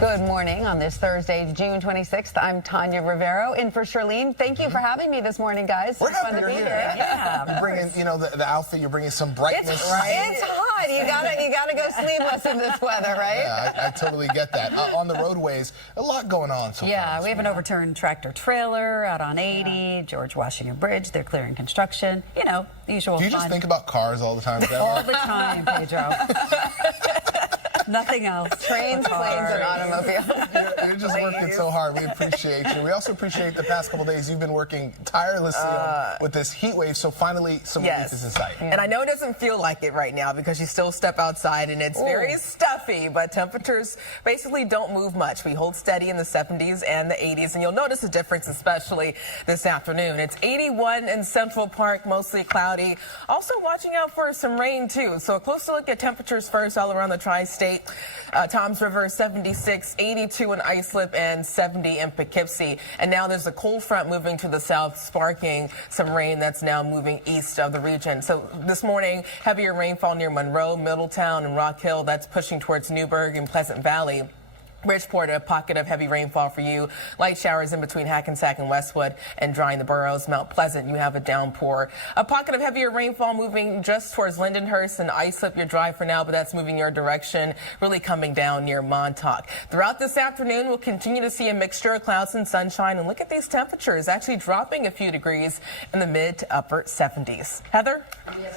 Good morning on this Thursday, June 26th. I'm Tanya Rivero in for Charlene. Thank you for having me this morning, guys. We're It's fun happy to be you're here. Yeah. You're bringing, the outfit. You're bringing some brightness. It's hot. You gotta go sleeveless in this weather, right? Yeah, I totally get that. On the roadways, a lot going on. Yeah, we have an overturned tractor trailer out on 80, George Washington Bridge. They're clearing construction. You know, the usual. Do you just think about cars all the time, Deborah? All the time, Pedro. Nothing else. Trains, planes, and automobiles. You're just working so hard. We appreciate you. We also appreciate the past couple days you've been working tirelessly with this heat wave, so finally some relief is in sight. Yeah. And I know it doesn't feel like it right now because you still step outside and it's very stuffy, but temperatures basically don't move much. We hold steady in the 70s and the 80s, and you'll notice a difference especially this afternoon. It's 81 in Central Park, mostly cloudy. Also watching out for some rain too. So a closer look at temperatures first all around the tri-state. Toms River 76, 82 in Islip, and 70 in Poughkeepsie. And now there's a cold front moving to the south, sparking some rain that's now moving east of the region. So this morning, heavier rainfall near Monroe, Middletown, and Rock Hill. That's pushing towards Newburgh and Pleasant Valley. Bridgeport, a pocket of heavy rainfall for you. Light showers in between Hackensack and Westwood and drying the boroughs. Mount Pleasant, you have a downpour. A pocket of heavier rainfall moving just towards Lindenhurst and Islip. You're dry for now, but that's moving your direction, really coming down near Montauk. Throughout this afternoon, we'll continue to see a mixture of clouds and sunshine. And look at these temperatures, actually dropping a few degrees in the mid to upper 70s. Heather?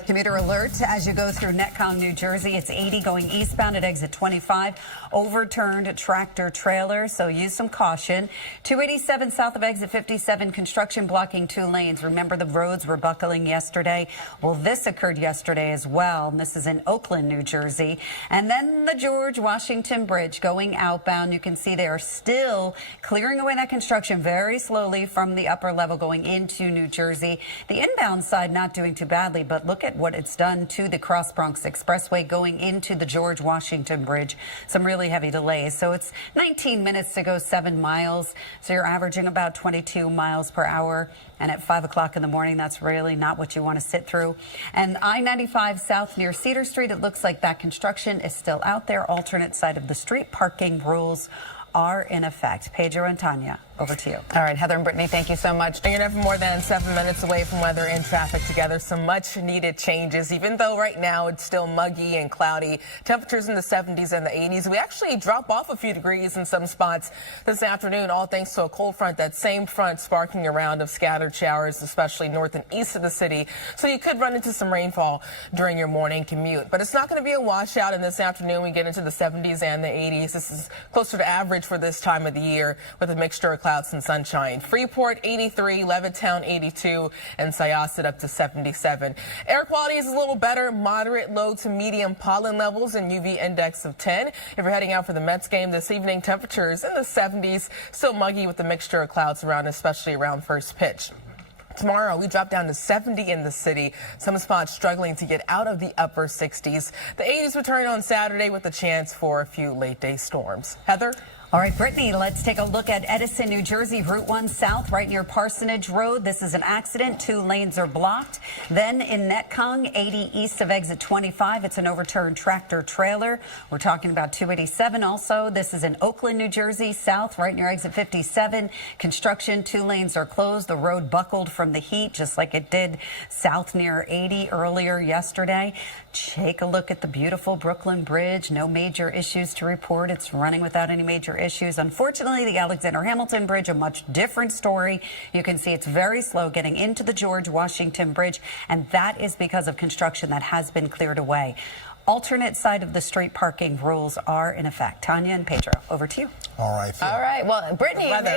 Commuter alert as you go through Netcong, New Jersey. It's 80 going eastbound at exit 25. Overturned tractor trailer, so use some caution. 287 south of exit 57, construction blocking 2 lanes. Remember, the roads were buckling yesterday. Well, this occurred yesterday as well, and this is in Oakland, New Jersey. And then the George Washington Bridge going outbound. You can see they are still clearing away that construction very slowly from the upper level going into New Jersey. The inbound side not doing too badly, but look at what it's done to the Cross Bronx Expressway going into the George Washington Bridge. Some really heavy delays. So it's 19 minutes to go 7 miles. So you're averaging about 22 miles per hour. And at 5 o'clock in the morning, that's really not what you want to sit through. And I-95 south near Cedar Street, it looks like that construction is still out there. Alternate side of the street. Parking rules are in effect. Pedro and Tanya, over to you. All right, Heather and Brittany, thank you so much. You're never more than 7 minutes away from weather and traffic together. Some much needed changes, even though right now it's still muggy and cloudy. Temperatures in the 70s and the 80s. We actually drop off a few degrees in some spots this afternoon, all thanks to a cold front. That same front sparking a round of scattered showers, especially north and east of the city. So you could run into some rainfall during your morning commute. But it's not going to be a washout in this afternoon. We get into the 70s and the 80s. This is closer to average for this time of the year with a mixture of clouds and sunshine. Freeport 83, Levittown 82, and Syosset up to 77. Air quality is a little better, moderate, low to medium pollen levels and UV index of 10. If you're heading out for the Mets game this evening, temperatures in the 70s, still muggy with a mixture of clouds around, especially around first pitch. Tomorrow, we drop down to 70 in the city. Some spots struggling to get out of the upper 60s. The 80s return on Saturday with a chance for a few late-day storms. Heather? All right, Brittany, let's take a look at Edison, New Jersey, Route 1 South, right near Parsonage Road. This is an accident. 2 lanes are blocked. Then in Netcong, 80 east of exit 25, it's an overturned tractor trailer. We're talking about 287 also. This is in Oakland, New Jersey, south, right near exit 57. Construction, 2 lanes are closed. The road buckled from the heat, just like it did south near 80 earlier yesterday. Take a look at the beautiful Brooklyn Bridge. No major issues to report. It's running without any major issues. Unfortunately, the Alexander Hamilton Bridge, a much different story. You can see it's very slow getting into the George Washington Bridge, and that is because of construction that has been cleared away. Alternate side of the street parking rules are in effect. Tanya and Pedro, over to you. All right. All right. Well, Brittany, maybe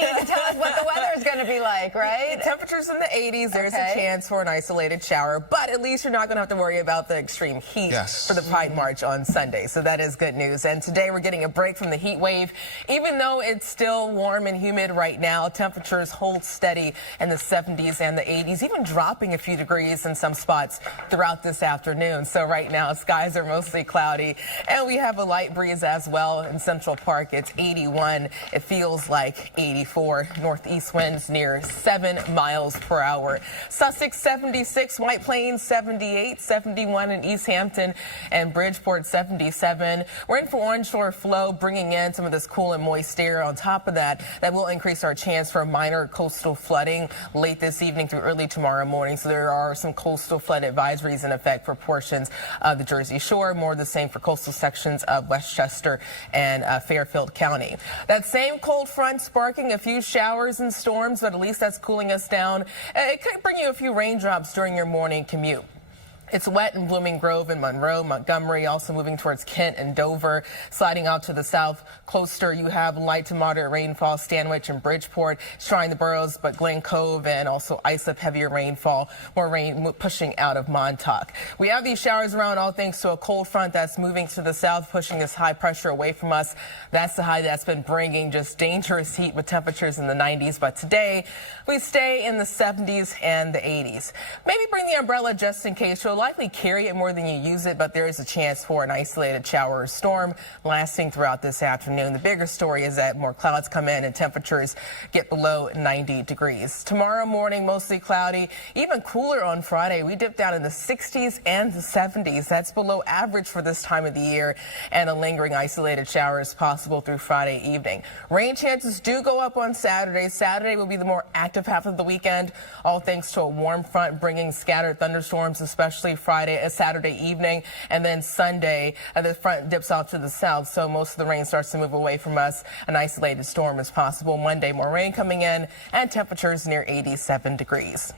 you can tell us what the weather is going to be like, right? Temperatures in the 80s. There's a chance for an isolated shower, but at least you're not going to have to worry about the extreme heat for the Pride March on Sunday. So that is good news. And today we're getting a break from the heat wave. Even though it's still warm and humid right now, temperatures hold steady in the 70s and the 80s, even dropping a few degrees in some spots throughout this afternoon. So right now it's skies are mostly cloudy, and we have a light breeze as well. In Central Park, it's 81. It feels like 84. Northeast winds near 7 miles per hour. Sussex 76, White Plains 78, 71 in East Hampton and Bridgeport 77. We're in for onshore flow, bringing in some of this cool and moist air. On top of that, that will increase our chance for minor coastal flooding late this evening through early tomorrow morning. So there are some coastal flood advisories in effect for portions of the Jersey Shore. More the same for coastal sections of Westchester and Fairfield County. That same cold front sparking a few showers and storms, but at least that's cooling us down. It could bring you a few raindrops during your morning commute. It's wet in Blooming Grove and Monroe, Montgomery, also moving towards Kent and Dover. Sliding out to the south, closer, you have light to moderate rainfall, Stanwich and Bridgeport, trying the boroughs, but Glen Cove and also Islip, heavier rainfall, more rain pushing out of Montauk. We have these showers around, all thanks to a cold front that's moving to the south, pushing this high pressure away from us. That's the high that's been bringing just dangerous heat with temperatures in the 90s. But today, we stay in the 70s and the 80s. Maybe bring the umbrella just in case. You'll likely carry it more than you use it, but there is a chance for an isolated shower or storm lasting throughout this afternoon. The bigger story is that more clouds come in and temperatures get below 90 degrees. Tomorrow morning, mostly cloudy, even cooler on Friday. We dip down in the 60s and the 70s. That's below average for this time of the year, and a lingering isolated shower is possible through Friday evening. Rain chances do go up on Saturday. Saturday will be the more active half of the weekend, all thanks to a warm front bringing scattered thunderstorms, especially Saturday evening, and then Sunday the front dips off to the south, so most of the rain starts to move away from us. An isolated storm is possible. Monday, more rain coming in and temperatures near 87 degrees.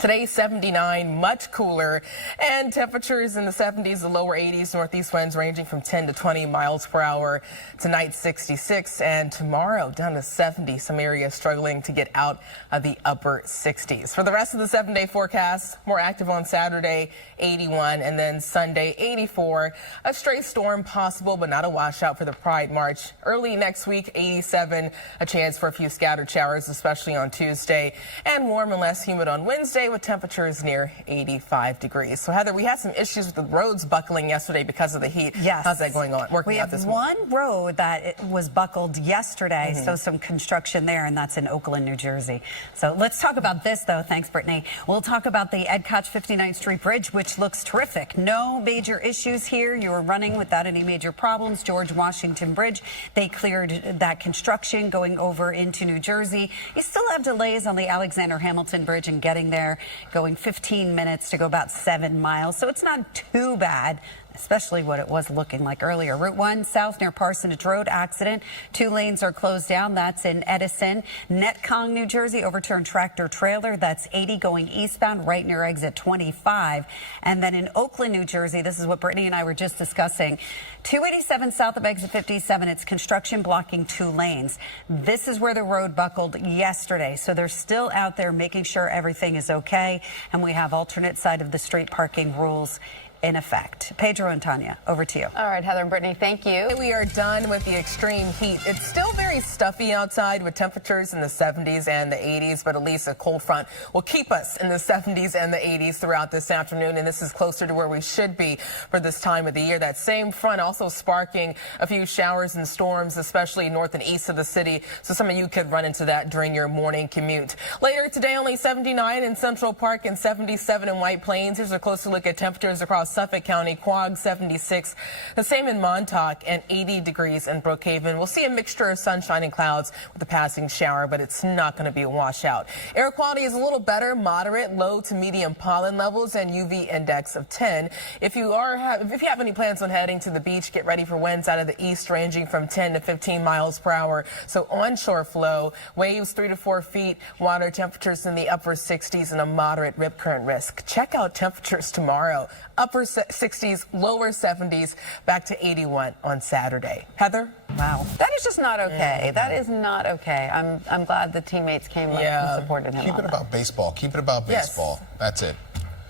Today, 79, much cooler, and temperatures in the 70s, the lower 80s, northeast winds ranging from 10 to 20 miles per hour. Tonight, 66, and tomorrow down to 70. Some areas struggling to get out of the upper 60s. For the rest of the 7-day forecast, more active on Saturday, 81, and then Sunday, 84. A stray storm possible, but not a washout for the Pride March. Early next week, 87, a chance for a few scattered showers, especially on Tuesday, and warm and less humid on Wednesday, with temperatures near 85 degrees. So, Heather, we had some issues with the roads buckling yesterday because of the heat. Yes. How's that going on? We have one road that it was buckled yesterday, so some construction there, and that's in Oakland, New Jersey. So let's talk about this, though. Thanks, Brittany. We'll talk about the Ed Koch 59th Street Bridge, which looks terrific. No major issues here. You were running without any major problems. George Washington Bridge, they cleared that construction going over into New Jersey. You still have delays on the Alexander Hamilton Bridge and getting there, going 15 minutes to go about 7 miles. So it's not too bad, especially what it was looking like earlier. Route 1 south near Parsonage Road, accident. 2 lanes are closed down. That's in Edison. Netcong, New Jersey, overturned tractor trailer. That's 80 going eastbound right near exit 25. And then in Oakland, New Jersey, this is what Brittany and I were just discussing. 287 south of exit 57, it's construction blocking 2 lanes. This is where the road buckled yesterday. So they're still out there making sure everything is okay. And we have alternate side of the street parking rules in effect. Pedro and Tanya, over to you. All right, Heather and Brittany, thank you. We are done with the extreme heat. It's still very stuffy outside with temperatures in the 70s and the 80s, but at least a cold front will keep us in the 70s and the 80s throughout this afternoon, and this is closer to where we should be for this time of the year. That same front also sparking a few showers and storms, especially north and east of the city, so some of you could run into that during your morning commute. Later today, only 79 in Central Park and 77 in White Plains. Here's a closer look at temperatures across Suffolk County. Quogue 76, the same in Montauk, and 80 degrees in Brookhaven. We'll see a mixture of sunshine and clouds with a passing shower, but it's not going to be a washout. Air quality is a little better, moderate, low to medium pollen levels, and UV index of 10. If you have any plans on heading to the beach, get ready for winds out of the east ranging from 10 to 15 miles per hour. So onshore flow, waves 3 to 4 feet, water temperatures in the upper 60s, and a moderate rip current risk. Check out temperatures tomorrow. Upper 60s, lower 70s, back to 81 on Saturday. Heather? Wow. That is just not okay. That is not okay. I'm glad the teammates came up and supported him. Keep it about baseball. Keep it about baseball. That's it.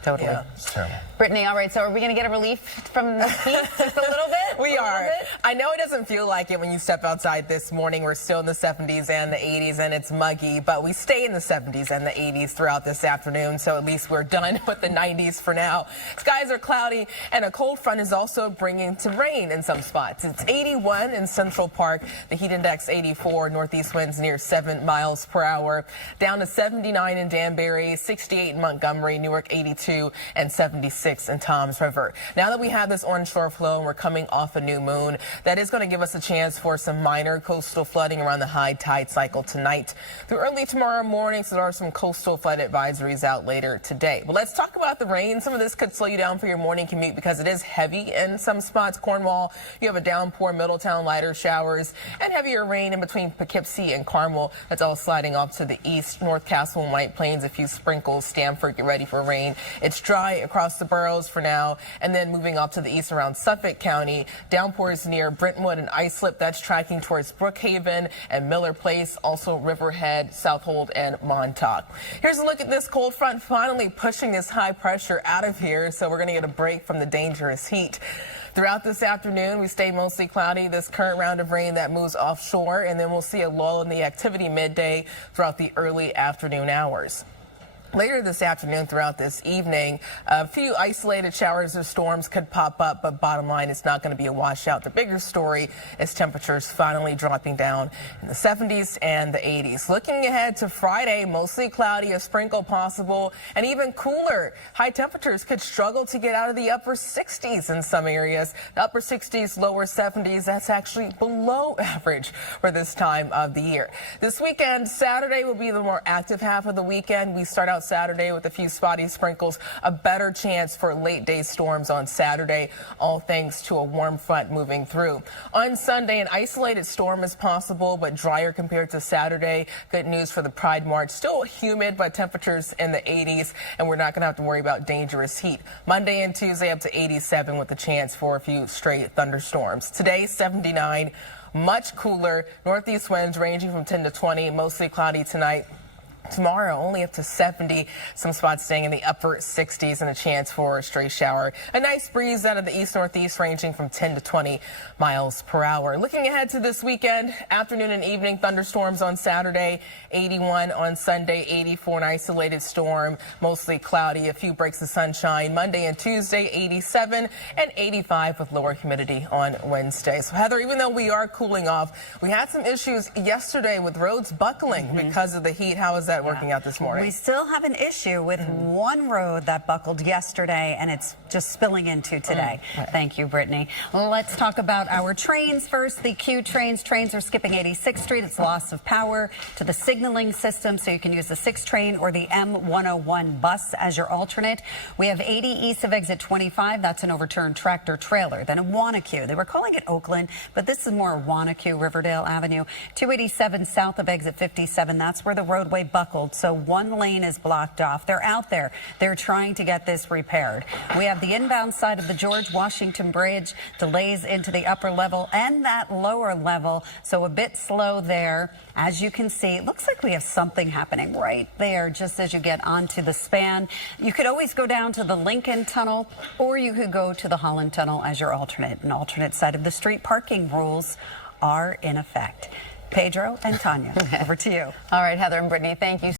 Totally. Yeah. It's terrible. Brittany, all right, so are we going to get a relief from the heat just a little bit? We are. I know it doesn't feel like it when you step outside this morning. We're still in the 70s and the 80s, and it's muggy, but we stay in the 70s and the 80s throughout this afternoon, so at least we're done with the 90s for now. Skies are cloudy, and a cold front is also bringing some rain in some spots. It's 81 in Central Park, the heat index 84, northeast winds near 7 miles per hour, down to 79 in Danbury, 68 in Montgomery, Newark 82, and 76 in Toms River. Now that we have this onshore flow and we're coming off a new moon, that is going to give us a chance for some minor coastal flooding around the high tide cycle tonight through early tomorrow morning. So there are some coastal flood advisories out later today. But let's talk about the rain. Some of this could slow you down for your morning commute because it is heavy in some spots. Cornwall, you have a downpour, Middletown, lighter showers, and heavier rain in between Poughkeepsie and Carmel. That's all sliding off to the east. North Castle and White Plains, a few sprinkles. Stamford, get ready for rain. It's dry across the boroughs for now, and then moving up to the east around Suffolk County. Downpours near Brentwood and Islip. That's tracking towards Brookhaven and Miller Place, also Riverhead, Southold, and Montauk. Here's a look at this cold front finally pushing this high pressure out of here, so we're going to get a break from the dangerous heat. Throughout this afternoon, we stay mostly cloudy. This current round of rain that moves offshore, and then we'll see a lull in the activity midday throughout the early afternoon hours. Later this afternoon, throughout this evening, a few isolated showers or storms could pop up, but bottom line, it's not going to be a washout. The bigger story is temperatures finally dropping down in the 70s and the 80s. Looking ahead to Friday, mostly cloudy, a sprinkle possible, and even cooler. High temperatures could struggle to get out of the upper 60s in some areas. The upper 60s, lower 70s, that's actually below average for this time of the year. This weekend, Saturday will be the more active half of the weekend. We start out Saturday with a few spotty sprinkles, a better chance for late day storms on Saturday, all thanks to a warm front moving through. On Sunday, an isolated storm is possible, but drier compared to Saturday. Good news for the Pride March. Still humid, but temperatures in the 80s, and we're not going to have to worry about dangerous heat. Monday and Tuesday up to 87 with a chance for a few stray thunderstorms. Today, 79, much cooler. Northeast winds ranging from 10 to 20, mostly cloudy tonight. Tomorrow, only up to 70, some spots staying in the upper 60s and a chance for a stray shower. A nice breeze out of the east-northeast ranging from 10 to 20 miles per hour. Looking ahead to this weekend, afternoon and evening thunderstorms on Saturday, 81 on Sunday, 84 an isolated storm, mostly cloudy, a few breaks of sunshine. Monday and Tuesday, 87 and 85 with lower humidity on Wednesday. So Heather, even though we are cooling off, we had some issues yesterday with roads buckling because of the heat. How is that working out this morning? We still have an issue with one road that buckled yesterday, and it's just spilling into today. Thank you, Brittany. Well, let's talk about our trains first. The Q trains are skipping 86th Street. It's loss of power to the signaling system, so you can use the 6 train or the M101 bus as your alternate. We have 80 east of exit 25. That's an overturned tractor trailer. Then a Wanacue. They were calling it Oakland, but this is more Wanacue, Riverdale Avenue. 287 south of exit 57. That's where the roadway buckled. So one lane is blocked off. They're out there. They're trying to get this repaired. We have the inbound side of the George Washington Bridge, delays into the upper level and that lower level. So a bit slow there. As you can see, it looks like we have something happening right there just as you get onto the span. You could always go down to the Lincoln Tunnel, or you could go to the Holland Tunnel as your alternate. An alternate side of the street parking rules are in effect. Pedro and Tanya, over to you. All right, Heather and Brittany, thank you.